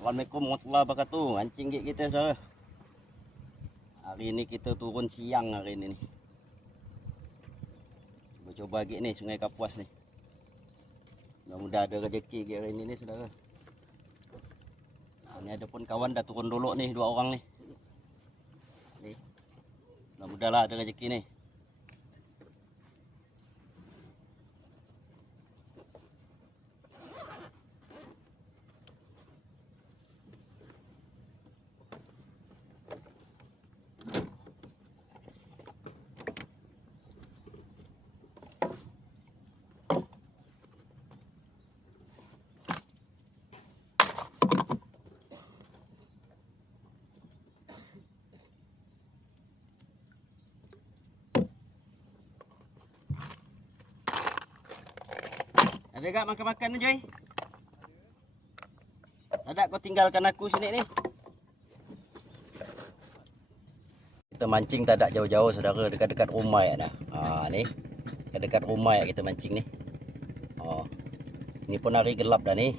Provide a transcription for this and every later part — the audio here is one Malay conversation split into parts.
Assalamualaikum warahmatullahi wabarakatuh. Mancing gig kita saudara. Hari ni kita turun siang hari ni. Cuba-cuba gig ni Sungai Kapuas ni. Mudah-mudahan ada rezeki gig hari ni saudara. Ni ada pun kawan dah turun dulu ni, 2 orang ni. Ni. Mudah-mudahlah ada rezeki ni. Ada gak makan-makan Joy? Ada kau tinggalkan aku sini ni. Kita mancing tak ada jauh-jauh saudara, dekat-dekat rumah ya dah. Ni. Dekat rumah ya kita mancing ni. Ini pun hari gelap dah ni.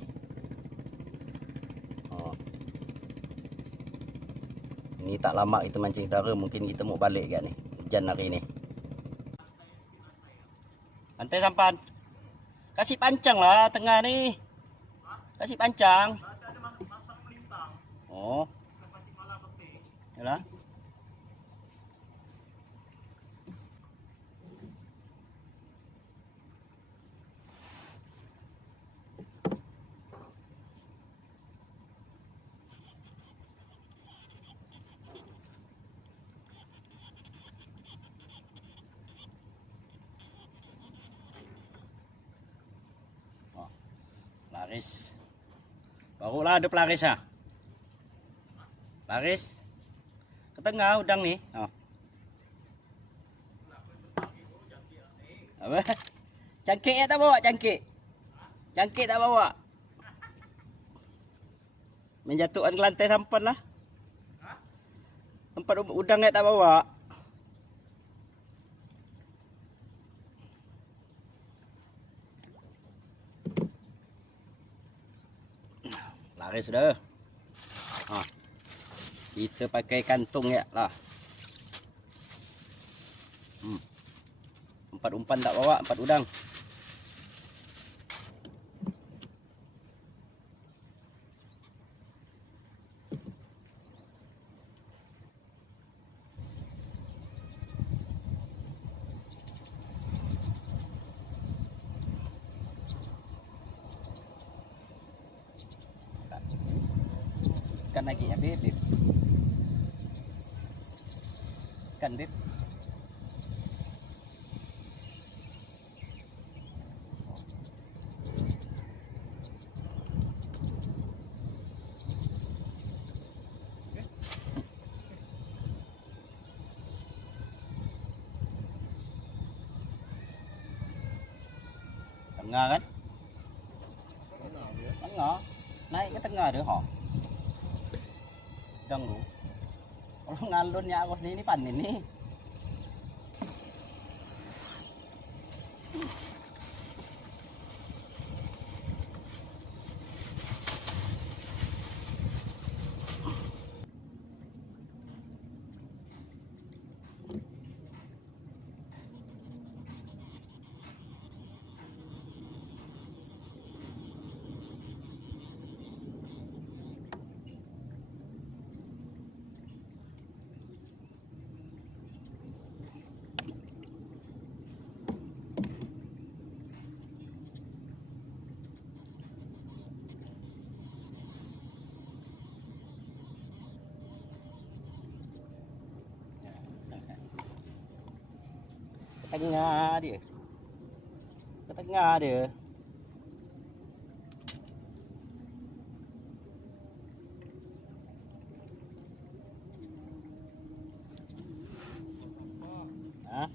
Ini tak lama kita mancing saudara, mungkin kita mau balik kan ni. Hujan hari ni. Pantai sampan. Kasih pancang lah tengah ni. Kasih pancang. Oh. Yalah. Pelaris. Barulah ada pelaris ah. Pelaris. Ke tengah udang ni. Apa? Cangkik tak bawa cangkik. Cangkik tak bawa. Menjatuhkan ke lantai sampan lah. Tempat udang tak bawa. Laris sudah. Kita pakai kantung ya lah. 4 umpan tak bawa, 4 udang. Ikan lagi ya beb. Ikan beb. Tengah kan? Tengah. Naik ke tengah dia ha. Ganggu. Kalau ngalunnya aku sini panen nih. Tengah dia. Ke tengah dia. Ha?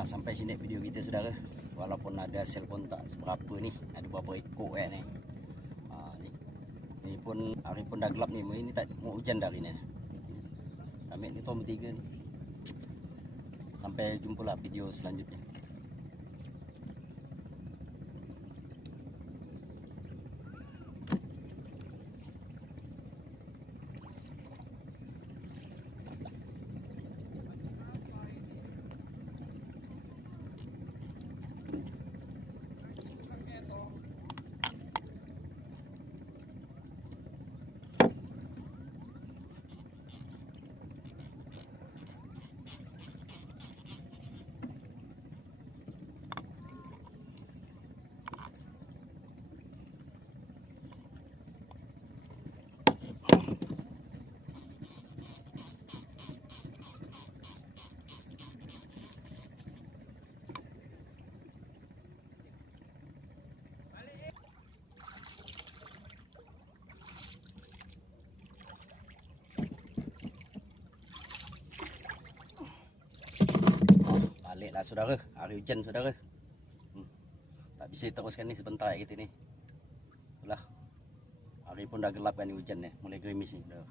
Sampai sini video kita saudara. Walaupun ada sel pun tak seberapa ni. Ada beberapa ekor ni. Ni pun hari pun dah gelap ni. Ini tak mau hujan dah hari ni. Kami ni tu bertiga ni. Sampai jumpa lah video selanjutnya. Baliklah saudara, hari hujan saudara. Tak bisa teruskan ni sebentar kita ni. Itulah. Hari pun dah gelap kan ni hujan ni, mulai gerimis ni saudara.